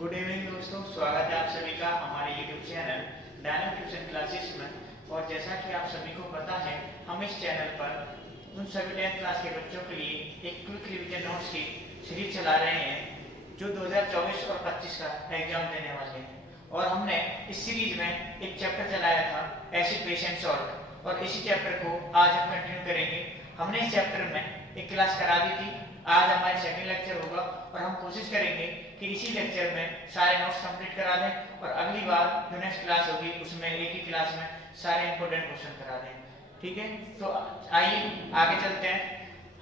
Good evening दोस्तों, स्वागत है आप सभी का हमारे YouTube channel dynamic tuition classes में। और जैसा कि आप सभी को पता है, हम इस चैनल पर उन सभी 10th क्लास के बच्चों के लिए एक क्विक रिवीजन नोट्स की सीरीज चला रहे हैं जो 2024 और 25 का एग्जाम देने वाले हैं। और हमने इस सीरीज में एक चैप्टर चलाया था एसिड बेस एंड सॉल्ट, और इसी चैप्टर को आज हम कंटिन्यू करेंगे। हमने इस चैप्टर में एक क्लास करा दी थी, आज हमारा सेकंड लेक्चर होगा और हम कोशिश करेंगे कि इसी लेक्चर में सारे नोट्स कंप्लीट करा दें और अगली बार जो नेक्स्ट क्लास होगी उसमें एक ही क्लास में सारे इंपॉर्टेंट क्वेश्चन करा दें। ठीक है, तो आइए आगे चलते हैं।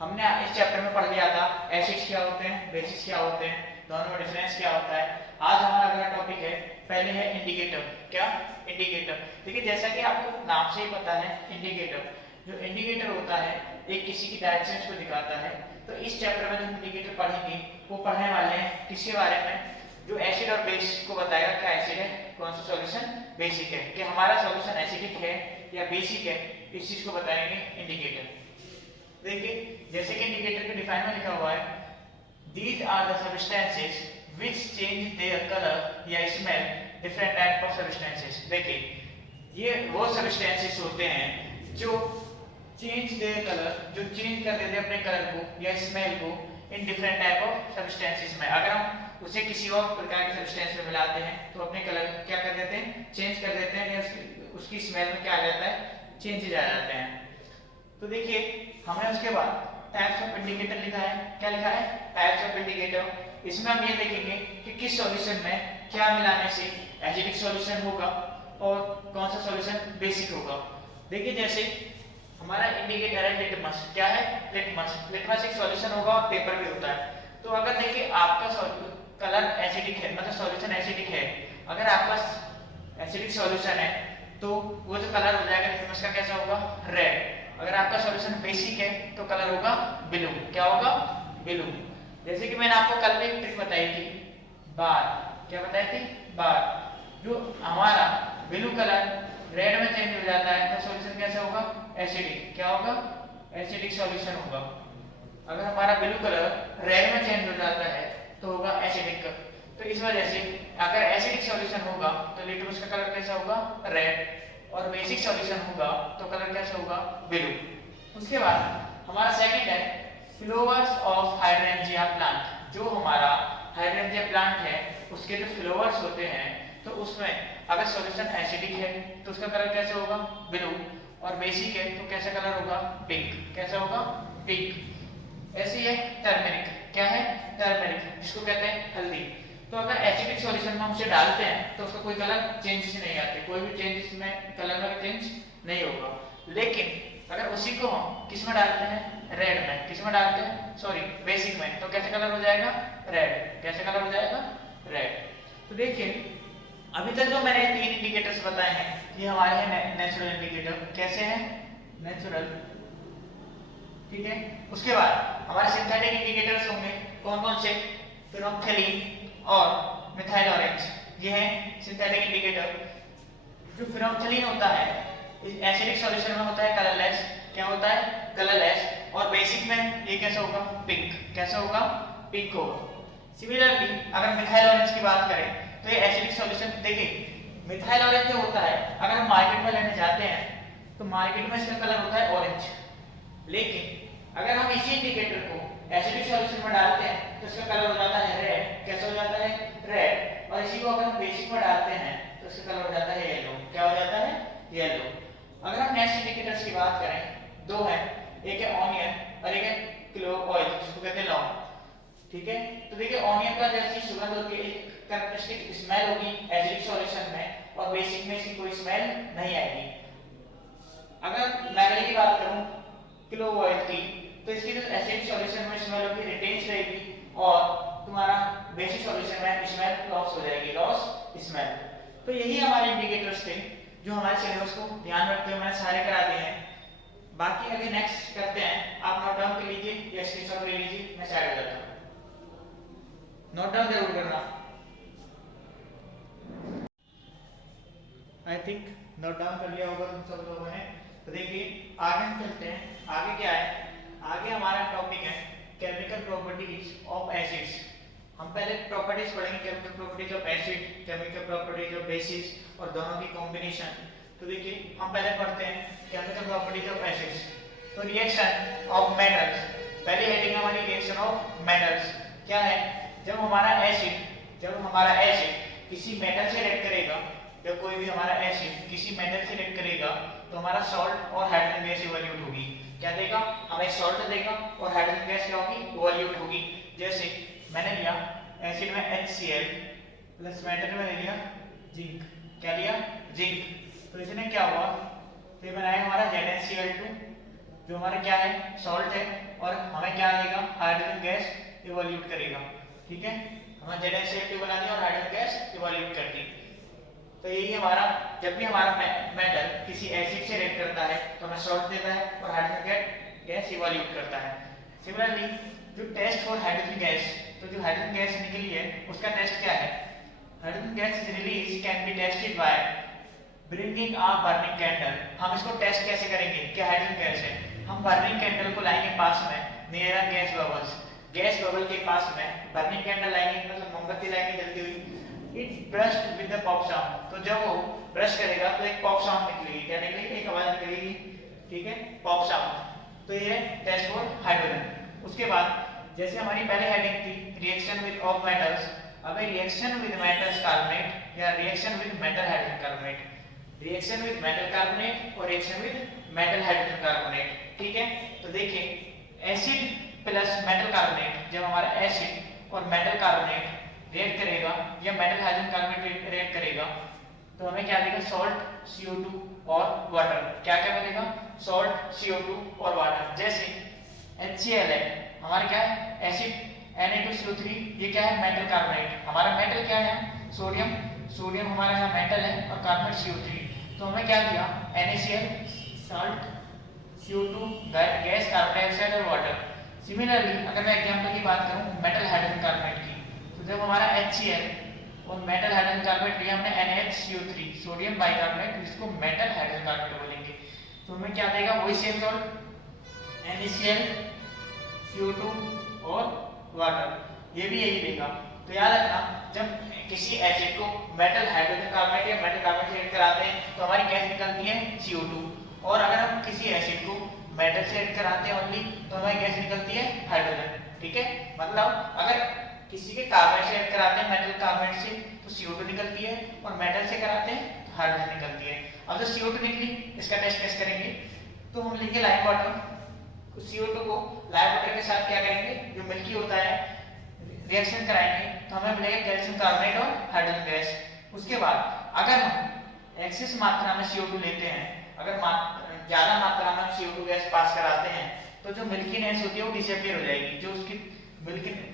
हमने इस चैप्टर में पढ़ लिया था एसिड्स क्या होते हैं, बेसिस क्या होते हैं, दोनों में डिफरेंस क्या होता है। आज हमारा अगला टॉपिक है, पहले है इंडिकेटर। क्या? इंडिकेटर। देखिए, जैसा कि आपको नाम से ही पता है, इंडिकेटर जो इंडिकेटर होता है एक किसी की डायरेक्शन को दिखाता है। तो इस चैप्टर में जो इंडिकेटर पढ़ेंगे वो पढ़ने वाले हैं किसके बारे में, जो एसिड और बेस को बताएगा क्या एसिड है, कौन सा सॉल्यूशन बेसिक है, कि हमारा सॉल्यूशन एसिडिक है या बेसिक है, इस चीज को बताएंगे इंडिकेटर। देखिए, जैसे कि इंडिकेटर के डिफाइन में लिखा हुआ है, these are the substances which change their color या smell, different type of substances। देखिए, ये वो substances होते हैं जो चेंज देयर कलर, जो चेंज कर देते हैं अपने कलर को या स्मेल को in different type of substances में। अगर हम उसे किसी और प्रकार के सब्सटेंस में मिलाते हैं तो अपने कलर क्या कर देते हैं, चेंज कर देते हैं, या उसकी स्मेल में क्या आ जाता है, चेंजेस आ जाते हैं। तो देखिए, हमने उसके बाद टाइप्स ऑफ इंडिकेटर लिखा है। क्या लिखा है? Types of indicator. इसमें हम ये देखेंगे कि किस सॉल्यूशन में क्या मिलाने से एसिडिक सॉल्यूशन होगा और कौन सा सॉल्यूशन बेसिक होगा। देखिए, जैसे हमारा इंडिकेटर है लिटमस। क्या है? लिटमस। लिटमस एक सॉल्यूशन होगा और पेपर भी होता है। तो अगर देखिए आपका कलर एसिडिक है, मतलब सॉल्यूशन एसिडिक है, अगर आपका एसिडिक सॉल्यूशन है तो वो जो कलर हो जाएगा लिटमस का कैसा होगा? रेड। अगर आपका सॉल्यूशन बेसिक है तो कलर होगा ब्लू। क्या होगा? ब्लू। जैसे कि मैंने आपको कल भी एक ट्रिक बताई थी, बार। क्या बताई थी? बार। जो हमारा ब्लू कलर रेड में चेंज हो जाता है तो सॉल्यूशन कैसा होगा? एसिडिक। क्या होगा? एसिडिक सॉल्यूशन होगा। अगर हमारा ब्लू कलर रेड में चेंज हो जाता है तो होगा एसिडिक। तो इस वजह से अगर एसिडिक सॉल्यूशन होगा तो लिटमस का कलर कैसा होगा? रेड। और बेसिक सॉल्यूशन होगा तो कलर कैसा होगा? ब्लू। उसके बाद हमारा सेकंड है फ्लावर्स ऑफ हाइड्रेंजिया प्लांट। जो हमारा हाइड्रेंजिया प्लांट है उसके जो फ्लावर्स होते हैं तो उसमें अगर सॉल्यूशन एसिडिक है तो उसका कलर कैसे होगा? ब्लू। और बेसिक है तो कैसा कलर होगा? पिंक। कैसा होगा? पिंक। ऐसे ही है टर्मेरिक। क्या है? टर्मेरिक, जिसको कहते हैं हल्दी। तो अगर एसिडिक सॉल्यूशन में हम उसे डालते हैं तो उसका कोई कलर चेंजेस नहीं आते, कोई भी चेंजेस में कलर में चेंज नहीं होगा। लेकिन अगर उसी को हम किस में डालते हैं? रेड में। किस में डालते हैं? सॉरी, बेसिक में। तो कैसे कलर हो जाएगा? रेड। कैसे कलर हो जाएगा? रेड। तो देखिए, अभी तक जो मैंने 3 इंडिकेटर्स बताए हैं ये हमारे हैं नेचुरल इंडिकेटर। कैसे हैं? नेचुरल। ठीक है। उसके बाद हमारे सिंथेटिक इंडिकेटर्स होंगे। कौन कौन से? फिनोल्फथलीन और मिथाइल ऑरेंज। ये हैं सिंथेटिक इंडिकेटर। जो फिनोल्फथलीन होता है एसिडिक सॉल्यूशन में होता है कलरलेस। क्या होता है? कलरलेस। और बेसिक में ये कैसा होगा? पिंक। कैसा होगा? पिंक होगा। सिमिलरली अगर मिथाइल ऑरेंज की बात करें तो ये एसिडिक सॉल्यूशन। देखिए, मिथाइल ऑरेंज जो होता है अगर हम मार्केट में लेने जाते हैं तो मार्केट में इसका कलर होता है ऑरेंज। लेकिन अगर हम इसी इंडिकेटर को एसिडिक सॉल्यूशन में डालते हैं तो इसका कलर हो जाता है रेड। कैसा हो जाता है? रेड। और इसी को अगर हम बेसिक में डालते हैं तो इसका कलर हो जाता है येलो। क्या हो जाता है? येलो। अगर हम नेक्स्ट इंडिकेटर्स की बात करें, दो है, एक है ऑनियन और एक है क्लोव ऑयल, जिसको कहते हैं लौंग। ठीक है। तो देखिए, ऑनियन का जैसी सुगंध होती है, एक कैरेक्टरिस्टिक स्मेल होगी एसिडिक सॉल्यूशन में, और बेसिक में इसकी कोई स्मेल नहीं आएगी। अगर मैं अगले की बात करूं क्लोव ऑयल की, तो इसकी जो एसिडिक सॉल्यूशन में स्मेल होगी रिटेंस रहेगी और तुम्हारा बेसिक सॉल्यूशन में स्मेल लॉस हो जाएगी, लॉस स्मेल। तो यही हमारे इंडिकेटर्स थे जो हमारे सिलेबस को ध्यान रखते हुए मैंने सारे करा दिए हैं। बाकी अभी नेक्स्ट करते हैं, आप नोट डाउन कर लीजिए या स्क्रीनशॉट ले लीजिए, मैं स्टार्ट कर देता हूं। नोट डाउन जरूर करना। आई थिंक नोट डाउन कर लिया होगा तुम सब लोगों ने। तो देखिए, आगे हम चलते हैं। आगे क्या है? आगे हमारा टॉपिक है केमिकल प्रॉपर्टीज ऑफ एसिड्स। हम पहले प्रॉपर्टीज पढ़ेंगे, chemical properties of acid, chemical properties of basis और दोनों की कॉम्बिनेशन। तो देखिए हम पहले पढ़ते हैं केमिकल प्रॉपर्टीज ऑफ एसिड्स। तो रिएक्शन ऑफ मेटल्स, पहली हेडिंग हमारी रिएक्शन ऑफ मेटल्स। क्या है? जब हमारा एसिड किसी मेटल से रिएक्ट करेगा, जब कोई भी हमारा एसिड किसी मेटल से रिएक्ट करेगा तो हमारा सॉल्ट और हाइड्रोजन गैस इवोल्यूट होगी। क्या देगा? हमें सॉल्ट देगा और हाइड्रोजन गैस क्या होगी? इवोल्यूट होगी। जैसे मैंने लिया एसिड में HCl प्लस मेटल में ले लिया जिंक। क्या लिया? जिंक। तो इसने क्या हुआ? फिर बनाया हमारा ZnCl2 जो हमारा क्या है? सॉल्ट है, और हमें क्या देगा? हाइड्रोजन गैस इवोल्यूट करेगा। ठीक है, हमने ZnCl2 बना दिया और हाइड्रोजन गैस इवोल्यूट कर दी। तो यही हमारा, जब भी हमारा मेटल किसी एसिड से रिएक्ट करता है तो हमें सॉल्ट देता है और हाइड्रोजन गैस इवोल्यूट करता है। सिमिलरली जो टेस्ट फॉर हाइड्रोजन गैस, तो जो हाइड्रोजन गैस निकली है उसका टेस्ट क्या है? Hydrogen gas is release can be tested by bringing a burning candle. हम इसको टेस्ट कैसे करेंगे कि हाइड्रोजन गैस है? हम बर्निंग कैंडल को लाएंगे पास में near a gas bubbles, gas bubble के पास में बर्निंग कैंडल लाएंगे, मतलब मोमबत्ती लाएंगे जलती हुई। It burst with the pop sound, तो जब वो ब्रश करेगा तो एक पॉप साउंड निकलेगी। क्या निकलेगी? एक आवाज निकलेगी। ठीक है, पॉप साउंड। तो ये टेस्ट फॉर हाइड्रोजन। उसके बाद जैसे हमारी पहले हेडिंग थी रिएक्शन विद ऑफ मेटल्स, अब रिएक्शन विद मेटल्स कार्बोनेट या reaction with metal hydrogen carbonate. Reaction with metal carbonate और reaction with metal hydrogen carbonate. ठीक है, तो देखिए एसिड प्लस मेटल कार्बोनेट, जब हमारा एसिड और मेटल कार्बोनेट रिएक्ट करेगा या मेटल हाइड्रोजन कार्बोनेट रिएक्ट करेगा तो हमें क्या देगा? सॉल्ट, CO2 और वाटर। क्या क्या मिलेगा? सॉल्ट, CO2 और वाटर। जैसे HCl है हमारा क्या है? एसिड, Na2CO3 ये क्या है? Metal carbonate. हमारा मेटल क्या है? सोडियम, सोडियम हमारा यहाँ मेटल है और कार्बन CO3। तो हमें क्या दिया? NaCl salt, CO2 gas, carbon dioxide और वाटर। सिमिलरली अगर मैं एग्जांपल की बात करूं मेटल हाइड्रोजन कार्बोनेट की, तो जब हमारा HCl और मेटल हाइड्रोजन कार्बोनेट लिया हमने NaHCO3 सोडियम बाइकार्बोनेट, जिसको मेटल हाइड्रोजन कार्बोनेट बोलेंगे, तो हमें क्या देगा? वही सेम सॉल्ट NaCl, CO2 और वाटर। ये भी यही देगा। तो याद रखना जब किसी एसिड को मेटल हाइड्रोजन कार्बोनेट या मेटल कार्बोनेट से रिएक्ट कराते हैं तो हमारी गैस निकलती है CO2, और अगर हम किसी एसिड को मेटल से रिएक्ट कराते हैं ओनली तो हमारी गैस निकलती है हाइड्रोजन। ठीक है, मतलब अगर किसी के कार्बन से रिएक्ट कराते हैं मेटल कार्बोनेट से तो CO2 निकलती है, और मेटल से कराते हैं तो हाइड्रोजन निकलती है। अब जो CO2 निकली इसका टेस्ट कैसे करेंगे? तो हम लेंगे लाइम वाटर, CO2 को लाइम वाटर के साथ क्या करेंगे? जो मिल्की होता है रिएक्शन कराएंगे तो हमें मिलेगा कैल्शियम कार्बोनेट और हाइड्रोजन गैस। उसके बाद अगर हम एक्सेस मात्रा में CO2 लेते हैं, अगर ज्यादा मात्रा में CO2 गैस पास कराते हैं तो जो मिल्कीनेस होती है वो डिसअपीयर हो जाएगी, जो उसकी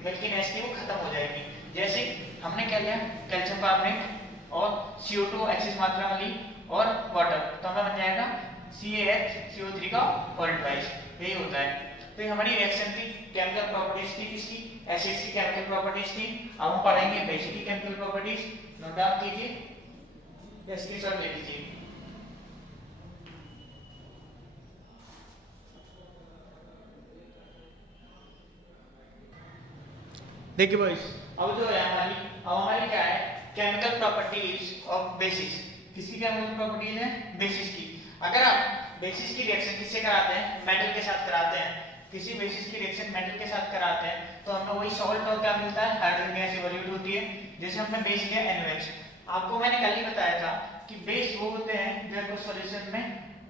मिल्कीनेस थी वो खत्म हो जाएगी। जैसे हमने क्या लिया? कैल्शियम कार्बोनेट और CO2 एक्सेस मात्रा में ली और वाटर, तो हमें बन जाएगा CaHCO3 का वोल्टवाइज। यही होता है। तो ये हमारी रिएक्शन थी, केमिकल प्रॉपर्टीज थी किसकी? एसिड्स की केमिकल प्रॉपर्टीज थी। अब हम पढ़ेंगे बेसिक की केमिकल प्रॉपर्टीज। नोट डाउन कीजिए या स्क्रीनशॉट ले लीजिए। देखिए बॉयज, अब जो है हमारी क्या है? Chemical properties of basis. किसकी केमिकल प्रॉपर्टीज है? बेसिस की। अगर आप बेसिस की रिएक्शन किससे कराते हैं? मेटल के साथ कराते हैं। किसी बेसिस की रिएक्शन मेटल के साथ कराते हैं तो हमें वही सॉल्ट और क्या मिलता है? हाइड्रोजन गैस इवोल्यूट होती है। जैसे हमने बेस लिया NaOH, आपको मैंने कल ही बताया था कि बेस वो होते हैं जो एक्वस सॉल्यूशन में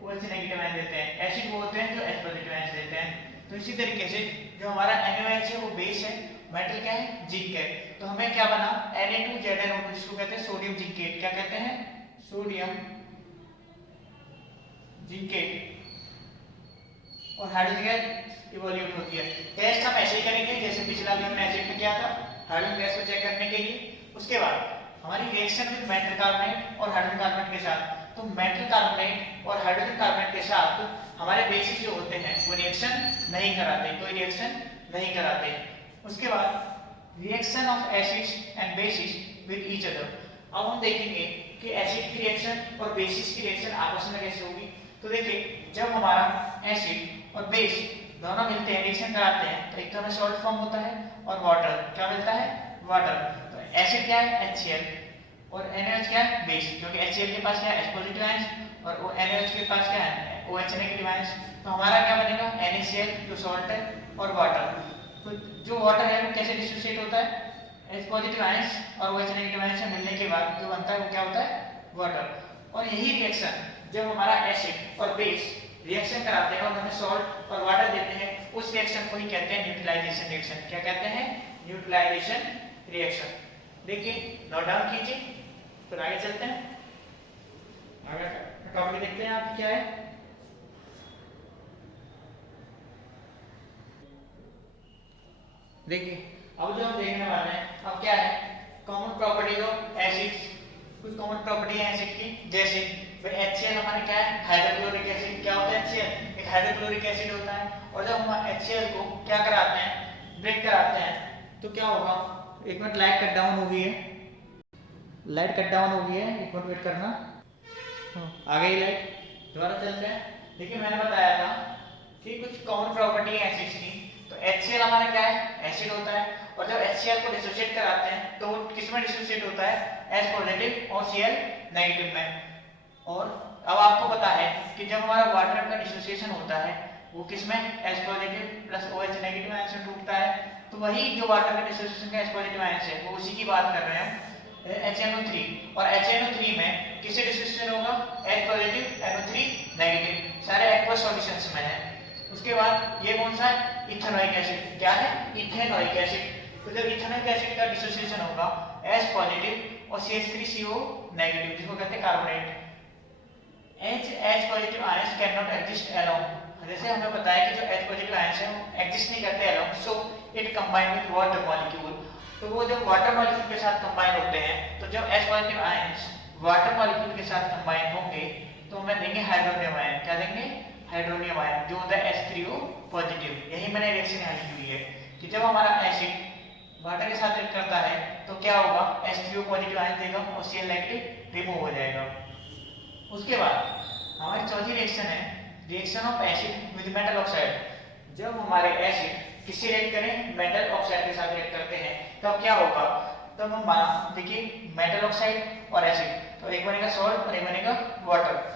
OH नेगेटिव आयन देते हैं, एसिड वो होते हैं जो H पॉजिटिव आयन देते हैं। तो इसी तरीके से जो हमारा NaOH है वो बेस है, मेटल क्या है? जिंक है। तो हमें क्या बना? Na2ZnO2, जिसको कहते हैं सोडियम जिंकेट। क्या कहते हैं? Sodium zincate. और हाइड्रोजन गैस इवोल्यूट होती है। टेस्ट हम ऐसे ही करेंगे जैसे पिछला भी हमने एसिड में किया था, हाइड्रोजन गैस को चेक करने के लिए। उसके बाद हमारी रिएक्शन विद मेटल कार्बोनेट और हाइड्रोजन कार्बोनेट के साथ, तो मेटल कार्बोनेट और हाइड्रोजन कार्बोनेट के साथ हमारे बेसिस जो होते हैं वो रिएक्शन नहीं कराते, कोई रिएक्शन नहीं कराते। उसके बाद reaction of acids and bases with each other. अब हम देखेंगे कि एसिड की रिएक्शन और बेसिस की रिएक्शन आपस में कैसे होगी। तो देखिए जब हमारा एसिड और बेस दोनों मिलते हैं, रिएक्शन कराते हैं, तो एक तो हमें सॉल्ट फॉर्म होता है और वाटर क्या मिलता है? वाटर। तो एसिड क्या है HCl और NaOH क्या है बेस, क्योंकि HCl के पास क्या है H पॉजिटिव आयंस और NaOH के पास क्या है OH नेगेटिव आयंस। तो हमारा क्या बनेगा NaCl जो सॉल्ट है और वाटर। तो जो वाटर है वो कैसे डिसोसिएट होता है H पॉजिटिव आयंस और OH नेगेटिव आयंस से मिलने के बाद जो बनता है वो क्या होता है वाटर। और यही रिएक्शन जब हमारा एसिड और बेस रिएक्शन कराते हैं और हमें सॉल्ट और वाटर देते हैं, उस रिएक्शन को ही कहते हैं न्यूट्रलाइजेशन रिएक्शन। क्या कहते हैं न्यूट्रलाइजेशन रिएक्शन। देखिए नोट डाउन कीजिए, फिर आगे चलते हैं। आगे टॉपिक देखते हैं आप क्या है। देखिए अब जो हम देखने वाले हैं अब क्या है कॉमन प्रॉपर्टीज ऑफ एसिड्स। कुछ कॉमन प्रॉपर्टी है एसिड की, जैसे भाई HCl हमारे क्या है हाइड्रोक्लोरिक एसिड। क्या होता है HCl एक हाइड्रोक्लोरिक एसिड होता है। और जब हम HCl को क्या कराते हैं ब्रेक कराते हैं तो क्या होगा, एक मिनट लाइट कट डाउन हो गई है, लाइट कट डाउन हो गई है, एक मिनट वेट करना। आ गई लाइट, दोबारा चलते हैं। देखिए मैंने बताया था कि कुछ कॉमन प्रॉपर्टी है एसिड्स की। तो HCl हमारा क्या है एसिड होता है और जब HCl को डिसोसिएट कराते हैं तो वो किस में डिसोसिएट होता है H पॉजिटिव और Cl नेगेटिव में। और अब आपको पता है कि जब हमारा वाटर का डिसोसिएशन होता है वो किस में H positive plus OH negative ion से टूटता है। तो वही जो वाटर का डिसोसिएशन का H पॉजिटिव आयन है वो उसी की बात कर रहे हैं HNO3। और HNO3 में किससे डिसोसिएशन होगा H पॉजिटिव NO3 नेगेटिव, सारे एक्वस सॉल्यूशंस में है। उसके बाद ये कौन सा है इथेनोइक एसिड। क्या है इथेनोइक एसिड। तो जब इथेनोइक एसिड का डिसोसिएशन होगा H पॉजिटिव और CH3CO नेगेटिव जिसको कहते हैं carbonate. H positive ions can not exist alone. जैसे हमें पता है कि जो H पॉजिटिव आयंस है वो एग्जिस्ट नहीं करते alone, so it combine with water molecule. तो वो जब वाटर मॉलिक्यूल के साथ कंबाइन होते हैं तो जब H positive ions water molecule के साथ कंबाइन होंगे तो हमें देंगे हाइड्रोनियम आयन। क्या देंगे हाइड्रोनियम आयन जो होता है H3O पॉजिटिव। यही मैंने रिएक्शन यहाँ लिखी हुई है कि जब हमारा एसिड वाटर के साथ रिएक्ट करता है तो क्या होगा H3O पॉजिटिव आयन देगा और Cl नेगेटिव रिमूव हो जाएगा। उसके बाद हमारी चौथी रिएक्शन है reaction of acid with metal oxide. जब हमारे एसिड किससे रिएक्ट करें मेटल ऑक्साइड के साथ रिएक्ट करते हैं तब क्या होगा, तब हमारा देखिए मेटल ऑक्साइड और एसिड तो एक बनेगा सॉल्ट और एक बनेगा वाटर।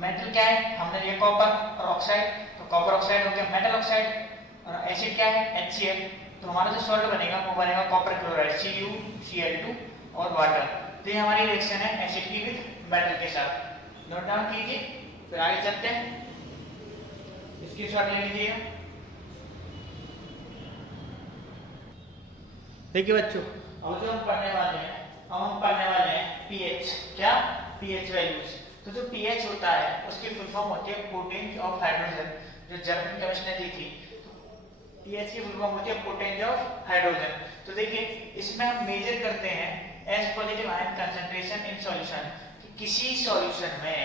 मेटल क्या है हमने लिया कॉपर और ऑक्साइड, तो कॉपर ऑक्साइड हो गया मेटल ऑक्साइड। और एसिड क्या है HCl, तो हमारा जो सॉल्ट बनेगा वो बनेगा कॉपर क्लोराइड CuCl2 और वाटर। तो ये हमारी रिएक्शन है एसिड की विद मेटल के साथ। नोट डाउन कीजिए, फिर आगे चलते हैं। इसकी शॉट ले लीजिएगा। देखिए बच्चों अब जो हम पढ़ने वाले हैं अब हम पढ़ने वाले हैं pH। क्या pH वैल्यूज। तो जो pH होता है उसकी फुल फॉर्म होती है पोटेंज ऑफ हाइड्रोजन। जो जर्मन केमिस्ट ने दी थी pH की फुल फॉर्म होती है पोटेंज ऑफ हाइड्रोजन। तो देखिए इसमें हम मेजर करते हैं H positive ion concentration in solution. किसी सॉल्यूशन में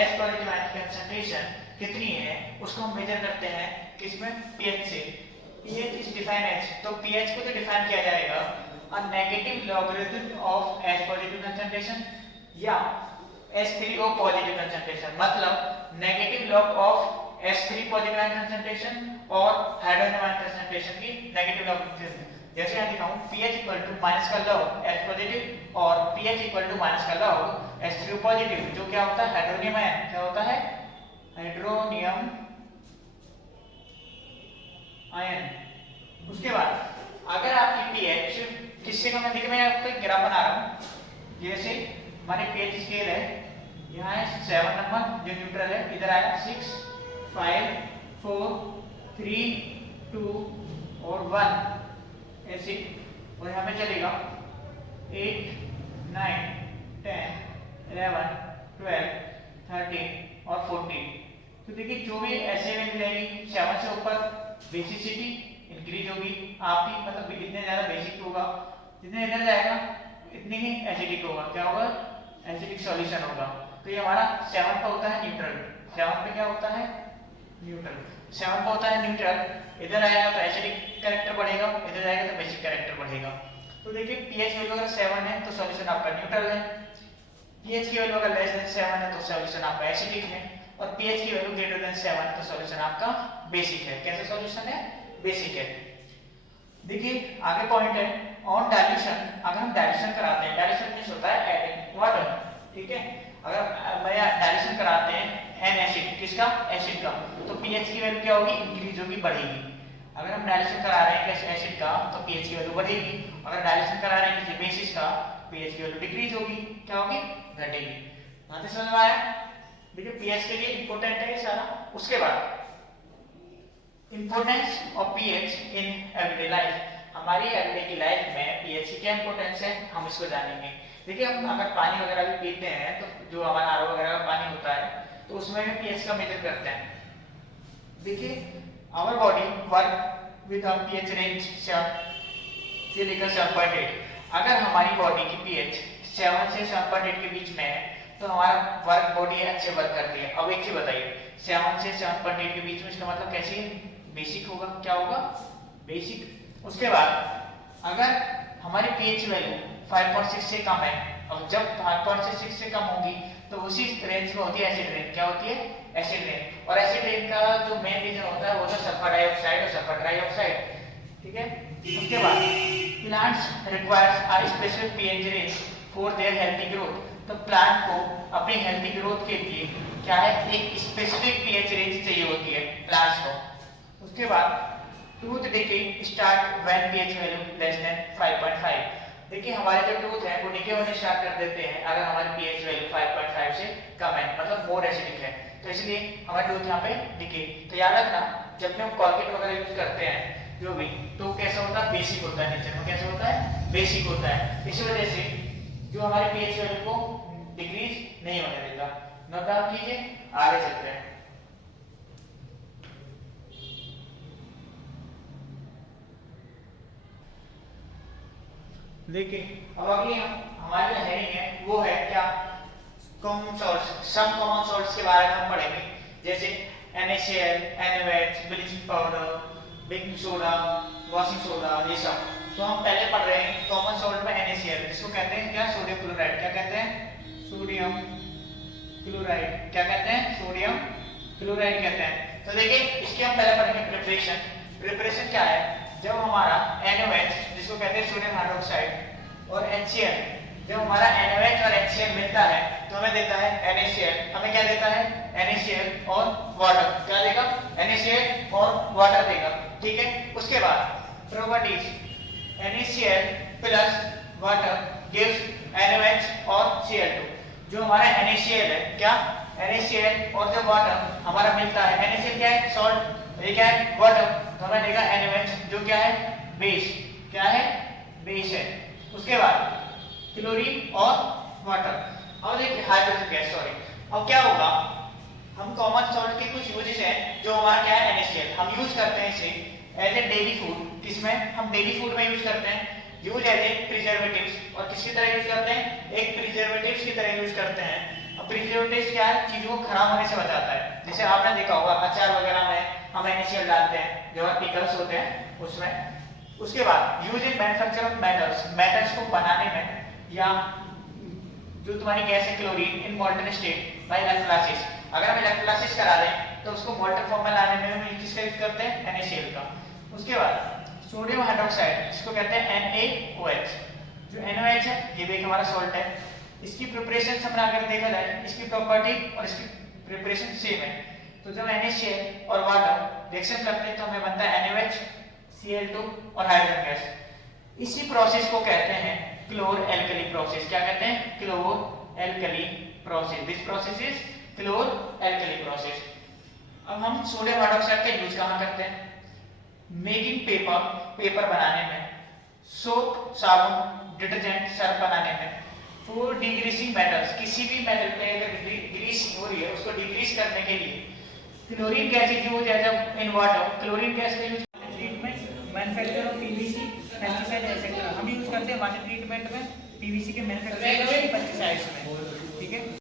H पॉजिटिव आयन की कंसंट्रेशन कितनी है उसको हम मेजर करते हैं किसमें pH से। pH इज डिफाइंड एज, तो pH को तो डिफाइन किया जाएगा a negative logarithm of H positive concentration या H3O पॉजिटिव कंसंट्रेशन। मतलब negative log of H3 positive ion concentration और हाइड्रोजन आयन कंसंट्रेशन की नेगेटिव लॉग। जैसे यहाँ दिखाऊं pH इक्वल टू माइनस का लॉग H पॉजिटिव और pH इक्वल टू माइनस का लॉग H3O पॉजिटिव, जो क्या होता है हाइड्रोनियम आयन। क्या होता है हाइड्रोनियम आयन। उसके बाद अगर आपकी pH किससे कम है, देखिए मैं आपको एक ग्राफ बना रहा हूँ। जैसे हमारे pH स्केल है, यहाँ है 7 नंबर जो न्यूट्रल है, इधर आया 6 5 4 3 2 और 1 ऐसे, और यहाँ पे चलेगा 8 9 10 11 12 13 और 14। तो देखिए जो भी ऐसे वैल्यू रहेगी 7 से ऊपर बेसिसिटी इंक्रीज होगी आपकी, मतलब जितने ज्यादा बेसिक होगा जितने इधर जाएगा इतनी ही एसिडिक होगा। क्या होगा एसिडिक सॉल्यूशन होगा। तो ये हमारा 7 पे होता है न्यूट्रल। 7 पे क्या होता है न्यूट्रल। 7 पे होता है न्यूट्रल, इधर आएगा तो एसिडिक कैरेक्टर बढ़ेगा, इधर जाएगा तो बेसिक कैरेक्टर बढ़ेगा। तो देखिए pH वैल्यू अगर 7 है तो सॉल्यूशन आपका न्यूट्रल है, pH की वैल्यू अगर लेस देन 7 है तो सॉल्यूशन आपका एसिडिक है, और pH की वैल्यू ग्रेटर देन 7 है तो सॉल्यूशन आपका बेसिक है। कैसे सॉल्यूशन है बेसिक है। देखिए आगे पॉइंट है ऑन डाइल्यूशन, अगर हम डाइल्यूशन कराते हैं, डाइल्यूशन मींस होता है एडिंग वाटर, ठीक है। अगर मैं डाइल्यूशन कराते हैं एन एसिड, किसका, एसिड का, तो पीएच की वैल्यू क्या होगी, इंक्रीज होगी, बढ़ेगी। अगर हम डाइल्यूशन करा रहे हैं किसी एसिड का तो पीएच की वैल्यू बढ़ेगी। अगर डाइल्यूशन करा रहे हैं किसी बेसिस का, पीएच की वैल्यू डिक्रीज होगी, क्या होगी, घटेगी। यहां तक समझ में आया। देखिए पीएच के लिए इंपॉर्टेंट है ये सारा। उसके बाद importance of pH in everyday life, हमारी एवरीडे की लाइफ में पीएच की क्या इंपॉर्टेंस है, हम इसको जानेंगे। देखिए हम अगर पानी वगैरह भी पीते हैं तो जो हमारा आरओ वगैरह का पानी होता है तो उसमें भी पीएच का मेजर करते हैं। देखिए our body work with a pH range 7 से लेकर 7.8। अगर हमारी बॉडी की पीएच 7 से 7.8 के बीच में है तो हमारा वर्क बॉडी अच्छे वर्क करती है। अब एक चीज बताइए, 7 से 7.8 के बीच में, इसका मतलब कैसी है, बेसिक होगा, क्या होगा, बेसिक। उसके बाद अगर हमारी पीएच वैल्यू 5.6 से कम है, और जब 5.6 से कम होगी तो उसी रेंज में होती है एसिड रेंज, क्या होती है, एसिड रेंज। और एसिड रेंज का जो मेन रीजन होता है वो तो सल्फर डाइऑक्साइड और सल्फर ट्राइऑक्साइड, ठीक है। उसके बाद plants requires a specific pH range for their healthy growth, तो प्लांट को अपनी हेल्दी ग्रोथ के लिए क्या है, एक स्पेसिफिक पीएच रेंज चाहिए होती है प्लांट्स को। उसके बाद tooth decay start when pH value less than 5.5। देखिए हमारे जो टूथ है वो डिके होने स्टार्ट कर देते हैं अगर हमारी पीएच वैल्यू 5.5 से कम है, मतलब मोर एसिडिक है, तो इसलिए हमारा टूथ यहाँ पे डिके। तो याद रखना जब भी हम कॉलगेट वगैरह यूज करते हैं जो भी, तो कैसा होता है, बेसिक होता है, नेचर में कैसा होता है, बेसिक होता है। इसी वजह से जो हमारे पीएच वैल्यू को डिक्रीज नहीं होने देगा। नोट डाउन कीजिए, आगे चलते हैं। देखिए अब अगली हमारी जो हेडिंग है वो है क्या, common salts, some common salts के बारे में हम पढ़ेंगे, जैसे NaCl, NaOH, bleaching powder, baking soda, washing soda, ये सब। तो हम पहले पढ़ रहे हैं कॉमन सॉल्ट में NaCl, जिसको कहते हैं क्या, सोडियम क्लोराइड। क्या कहते हैं, सोडियम क्लोराइड। क्या कहते हैं, सोडियम क्लोराइड कहते हैं। तो देखिए इसकी हम पहले पढ़ेंगे प्रिपरेशन। प्रिपरेशन क्या है, जब हमारा NaOH, जिसको कहते हैं सोडियम हाइड्रोक्साइड, और HCl, जब हमारा NaOH और HCl मिलता है तो हमें देता है NaCl। हमें क्या देता है, NaCl और वाटर। क्या देगा, NaCl और वाटर देगा, ठीक है। उसके बाद properties, NaCl plus water gives NaOH और Cl2। जो हमारा NaCl है, क्या, NaCl और जो वाटर हमारा मिलता है, NaCl क्या है, सॉल्ट, ये क्या है, वाटर, तो हमें देगा NaOH जो क्या है, बेस। क्या है, बेस है। उसके बाद क्लोरीन और वाटर। अब देखिए हाइड्रोजन गैस, सॉरी। अब क्या होगा, हम कॉमन सॉल्ट के कुछ यूजेस हैं जो हमारा क्या है, NaCl, हम यूज करते हैं इसे एज ए डेली फूड। किसमें, हम डेली फूड में यूज करते हैं, यूज एज ए प्रिजर्वेटिव्स। और किसकी तरह यूज करते हैं, एक प्रिजर्वेटिव्स की तरह यूज करते हैं। अब प्रिजर्वेटिव्स क्या है, चीजों को खराब होने से बचाता है। जैसे आपने देखा होगा अचार वगैरह में हम NaCl डालते हैं, जो पिकल्स होते हैं उसमें। उसके बाद use in manufacture of metals, metals को बनाने में, या जो तुम्हारी गैस है chlorine in molten state by electrolysis. अगर हम इलेक्ट्रोलाइसिस करा दें तो उसको मोल्टन फॉर्म में लाने में हम किसका यूज करते हैं, NaCl का। उसके बाद सोडियम हाइड्रोक्साइड, जिसको कहते हैं NaOH। जो NaOH है ये भी हमारा सॉल्ट है। इसकी प्रिपरेशन हमने अगर देखा जाए, इसकी प्रॉपर्टी और इसकी प्रिपरेशन सेम है। तो जब NaCl और वाटर रिएक्शन करते हैं तो हमें बनता है NaOH, Cl2 और हाइड्रोजन गैस। इसी प्रोसेस को कहते हैं क्लोर एल्कली प्रोसेस। क्या कहते हैं, chlor alkali process. This process is chlor alkali process. अब हम सोडियम हाइड्रोक्साइड का यूज कहां करते हैं, मेकिंग पेपर, पेपर बनाने में, सोप, साबुन, डिटर्जेंट, सर्फ बनाने में, फॉर डिग्रीसिंग मेटल्स, किसी भी मेटल पे अगर ग्रीस हो रही है उसको डिग्रीस करने के लिए। क्लोरीन गैस यूज है जब इन वाटर, क्लोरीन गैस का use treatment, manufacture of PVC, pesticide etcetera. हम यूज करते हैं वाटर ट्रीटमेंट में, पीवीसी के मैन्युफैक्चरिंग में, पेस्टिसाइड्स में, ठीक है।